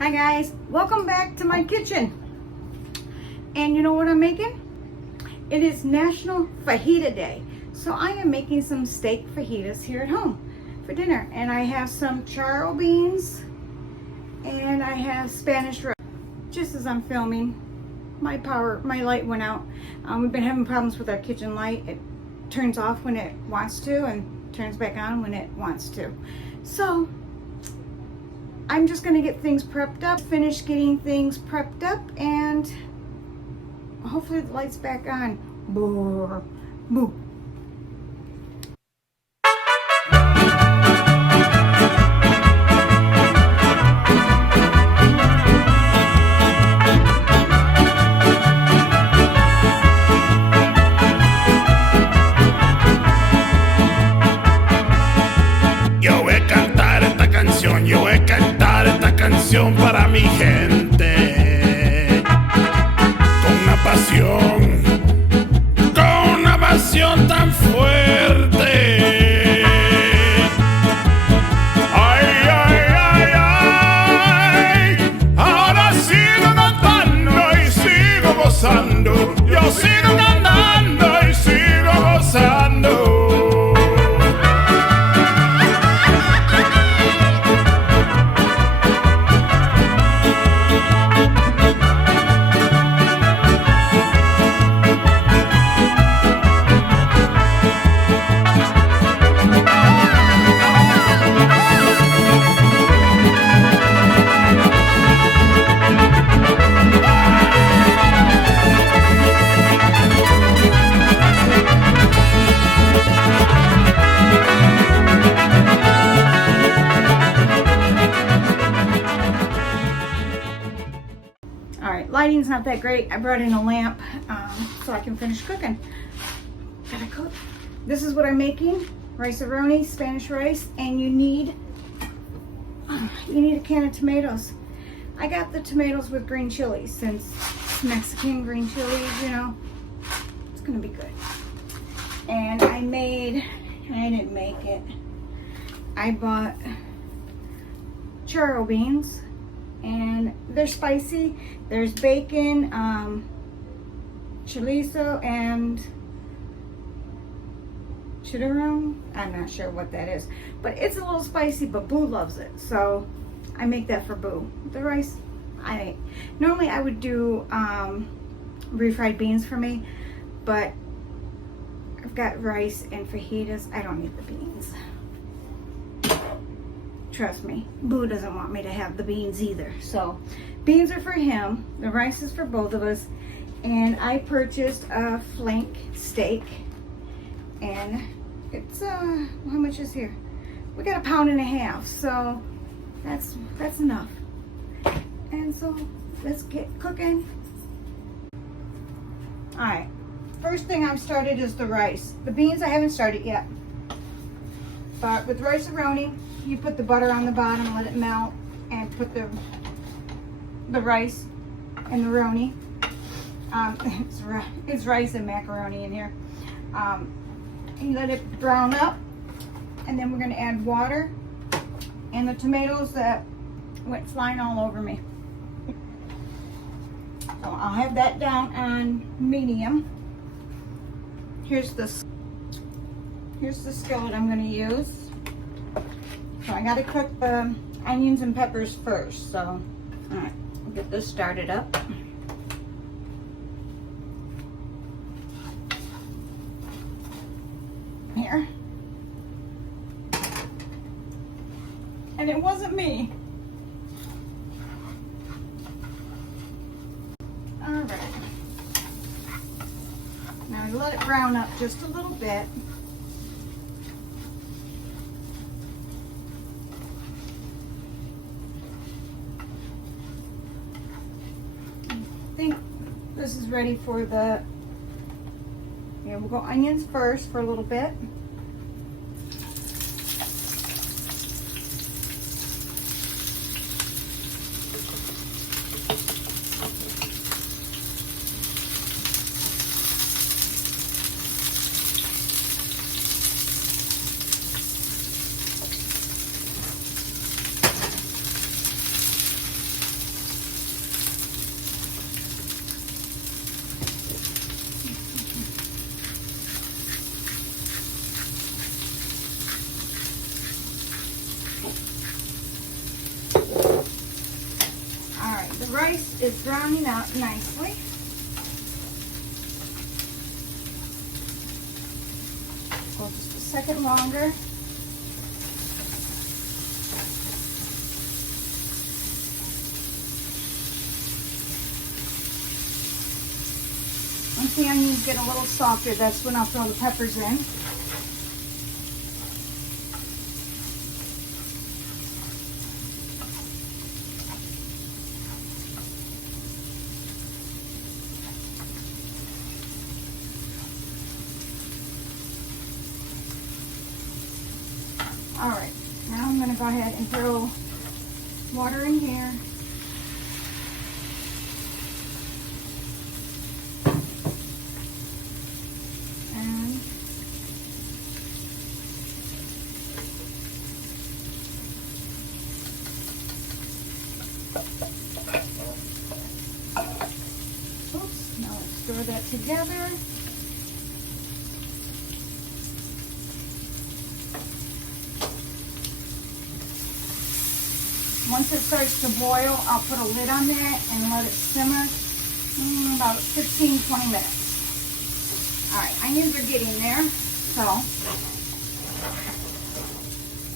Hi guys, welcome back to my kitchen. And you know what I'm making? It is National Fajita Day. So I am making some steak fajitas here at home for dinner. And I have some charro beans and I have Spanish rice. Just as I'm filming, my light went out. We've been having problems with our kitchen light. It turns off when it wants to and turns back on when it wants to. So I'm just gonna get things prepped up, finish getting things prepped up, and hopefully the light's back on. Boo. Boo. Para mi gente, con una pasión tan fuerte. Ay, ay, ay, ay, ahora sigo cantando y sigo gozando, yo sigo cantando y sigo gozando. Lighting's not that great. I brought in a lamp so I can finish cooking. Gotta cook. This is what I'm making: rice-a-roni, Spanish rice, and you need a can of tomatoes. I got the tomatoes with green chilies since it's Mexican green chilies, you know, it's gonna be good. And I didn't make it. I bought charro beans. And they're spicy. There's bacon, chorizo, and chicharron. I'm not sure what that is, but it's a little spicy, but Boo loves it, so I make that for Boo. The rice, normally I would do refried beans for me, but I've got rice and fajitas. I don't need the beans. Trust me, Boo doesn't want me to have the beans either. So beans are for him, the rice is for both of us. And I purchased a flank steak, and it's how much is here? We got 1.5 pounds, so that's enough. And so let's get cooking. All right, first thing I've started is the rice. The beans I haven't started yet, but with rice-a-roni, you put the butter on the bottom, let it melt, and put the rice and the roni. It's rice and macaroni in here. You let it brown up, and then we're going to add water and the tomatoes that went flying all over me. So I'll have that down on medium. Here's the skillet I'm going to use. So I gotta cook the onions and peppers first. So, all right, we'll get this started up. Here. And it wasn't me. All right. Now I let it brown up just a little bit. I think this is ready for the, we'll go onions first for a little bit. rice is browning out nicely. Go just a second longer. Once the onions get a little softer, that's when I'll throw the peppers in. All right, now I'm going to go ahead and throw water in here. And oops, now let's stir that together. Once it starts to boil, I'll put a lid on that and let it simmer about 15-20 minutes. All right, onions are getting there, so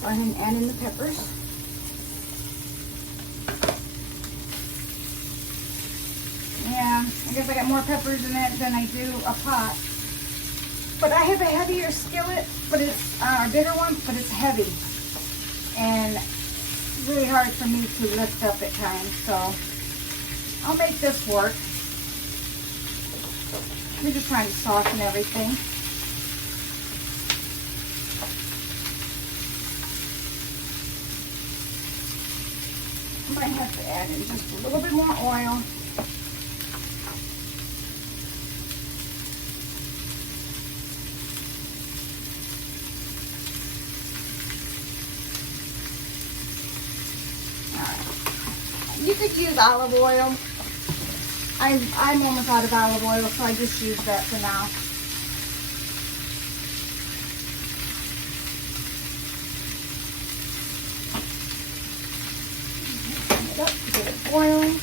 go ahead and add in the peppers. Yeah, I guess I got more peppers in it than I do a pot. But I have a heavier skillet, but it's a bigger one, but it's heavy. And really hard for me to lift up at times, so I'll make this work. We're just trying to soften everything. I might have to add in just a little bit more oil. You could use olive oil. I'm almost out of olive oil, so I just use that for now. Turn it up to get it boiling.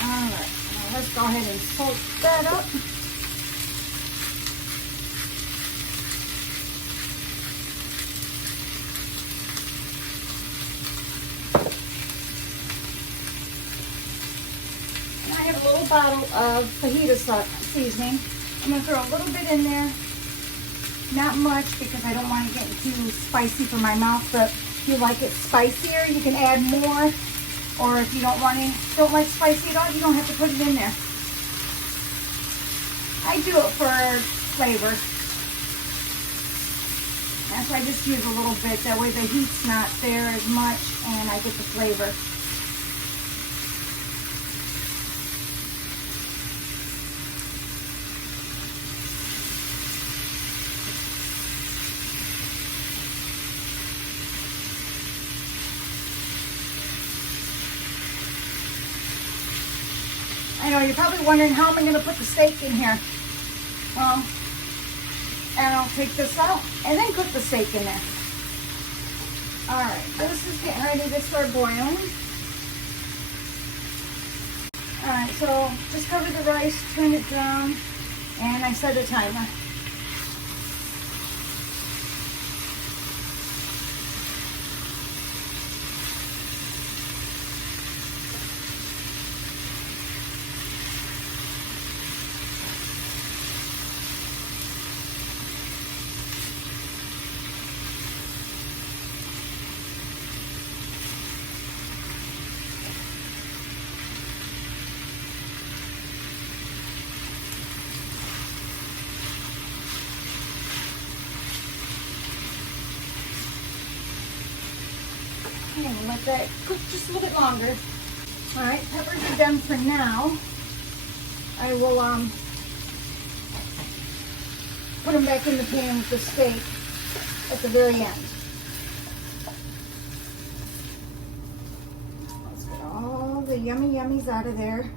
All right, now let's go ahead and salt that up. Bottle of fajita seasoning. I'm going to throw a little bit in there, not much because I don't want it getting too spicy for my mouth, but if you like it spicier, you can add more, or if you don't like spicy at all, you don't have to put it in there. I do it for flavor. That's why I just use a little bit, that way the heat's not there as much and I get the flavor. I know, you're probably wondering how am I going to put the steak in here. Well, and I'll take this out and then cook the steak in there. Alright, this is getting ready to start boiling. Alright, so just cover the rice, turn it down, and I set a timer. And let that cook just a little bit longer. Alright, peppers are done for now. I will put them back in the pan with the steak at the very end. Let's get all the yummy yummies out of there.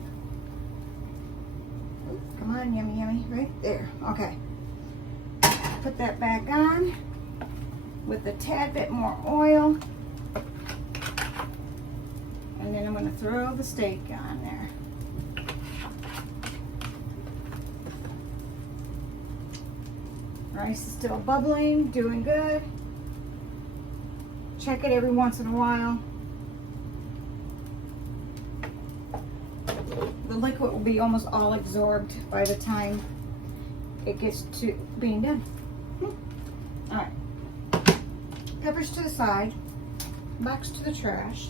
Ooh, come on, yummy yummy, right there. Okay. put that back on with a tad bit more oil. And then I'm going to throw the steak on there. Rice is still bubbling, doing good. Check it every once in a while. The liquid will be almost all absorbed by the time it gets to being done. All right. Peppers to the side. Box to the trash.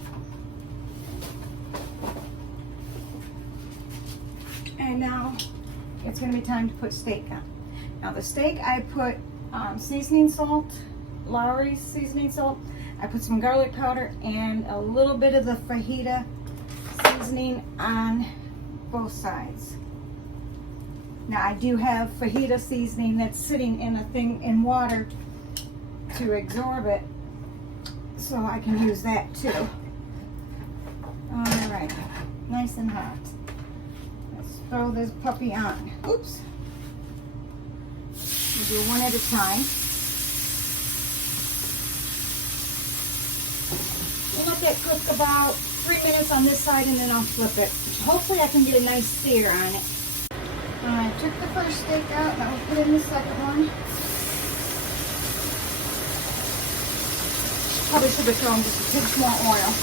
And now it's going to be time to put steak on. Now the steak, I put seasoning salt, Lowry's seasoning salt. I put some garlic powder and a little bit of the fajita seasoning on both sides. Now I do have fajita seasoning that's sitting in a thing in water to absorb it, so I can use that too. All right, nice and hot. Let's throw this puppy on. Oops. We'll do one at a time. We'll let that cook about 3 minutes on this side and then I'll flip it. Hopefully I can get a nice sear on it. I took the first steak out and I'll put in the second one. Probably should have thrown just a pinch more oil.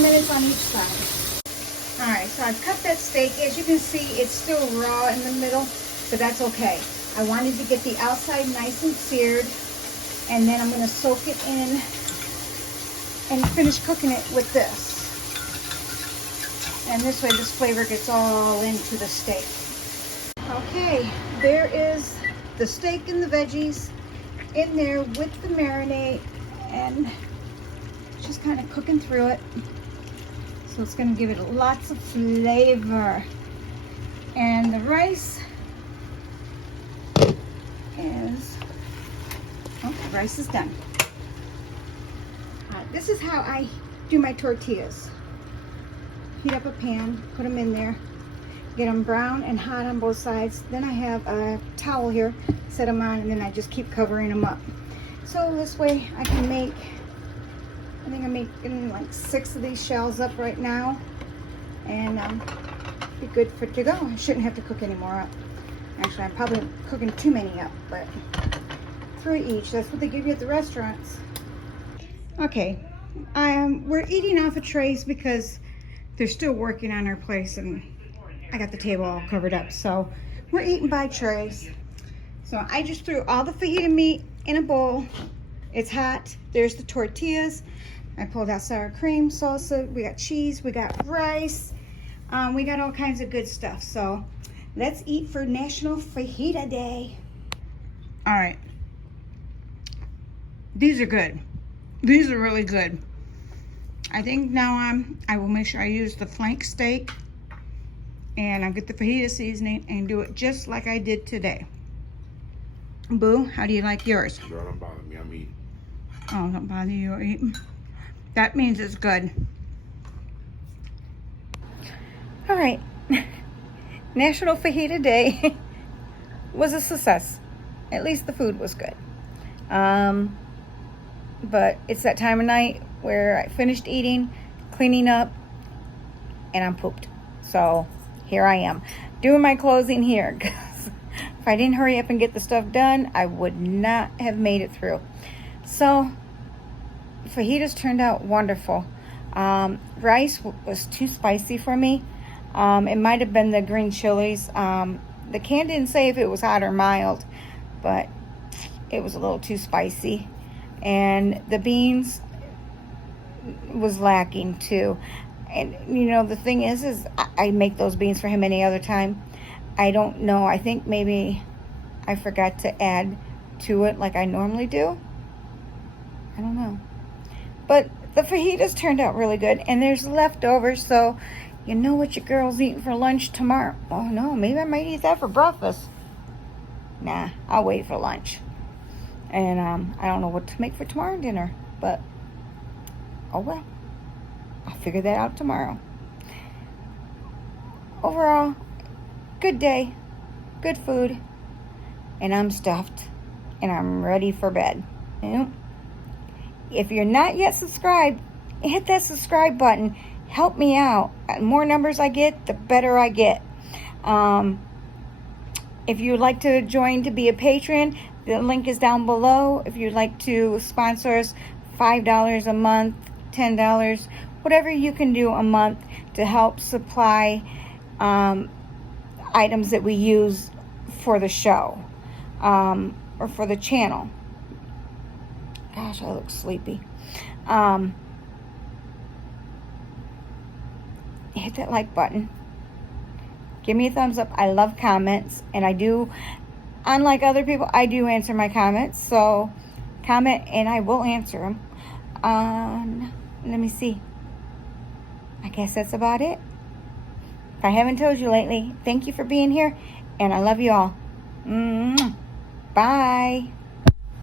Minutes on each side. Alright, so I've cut that steak. As you can see, it's still raw in the middle, but that's okay. I wanted to get the outside nice and seared, and then I'm going to soak it in and finish cooking it with this. And this way this flavor gets all into the steak. Okay, there is the steak and the veggies in there with the marinade, and just kind of cooking through it. So it's going to give it lots of flavor. And the rice is, oh, the rice is done. This is how I do my tortillas. Heat up a pan, put them in there, get them brown and hot on both sides. Then I have a towel here, set them on, and then I just keep covering them up. So this way I can make, I think I'm making like 6 of these shells up right now, and be good for to go. I shouldn't have to cook any more up. Actually, I'm probably cooking too many up, but 3 each. That's what they give you at the restaurants. Okay, we're eating off of trays because they're still working on our place, and I got the table all covered up. So we're eating by trays. So I just threw all the fajita meat in a bowl. It's hot. There's the tortillas. I pulled out sour cream, salsa, we got cheese, we got rice, we got all kinds of good stuff. So let's eat for National Fajita Day. All right. These are good. These are really good. I think now I will make sure I use the flank steak, and I'll get the fajita seasoning and do it just like I did today. Boo, how do you like yours? Girl, don't bother me, I'm eating. Oh, don't bother you eating. That means it's good. All right. National Fajita Day was a success. At least the food was good. But it's that time of night where I finished eating, cleaning up, and I'm pooped. So here I am doing my closing here. If I didn't hurry up and get the stuff done, I would not have made it through. So fajitas turned out wonderful. Rice was too spicy for me. It might have been the green chilies. The can didn't say if it was hot or mild, but it was a little too spicy. And the beans was lacking too. And you know, the thing is I make those beans for him any other time. I don't know. I think maybe I forgot to add to it like I normally do. I don't know. But the fajitas turned out really good. And there's leftovers, so you know what your girl's eating for lunch tomorrow. Oh no, maybe I might eat that for breakfast. Nah, I'll wait for lunch. And I don't know what to make for tomorrow dinner. But, oh well. I'll figure that out tomorrow. Overall, good day, good food, and I'm stuffed, and I'm ready for bed. If you're not yet subscribed, hit that subscribe button. Help me out. The more numbers I get, the better I get. If you would like to join to be a patron, the link is down below. If you'd like to sponsor us, $5 a month, $10, whatever you can do a month to help supply items that we use for the show or for the channel. Gosh, I look sleepy. Hit that like button. Give me a thumbs up. I love comments, and I do, unlike other people, I do answer my comments. So comment and I will answer them. Let me see. I guess that's about it. If I haven't told you lately, thank you for being here, and I love you all. Bye.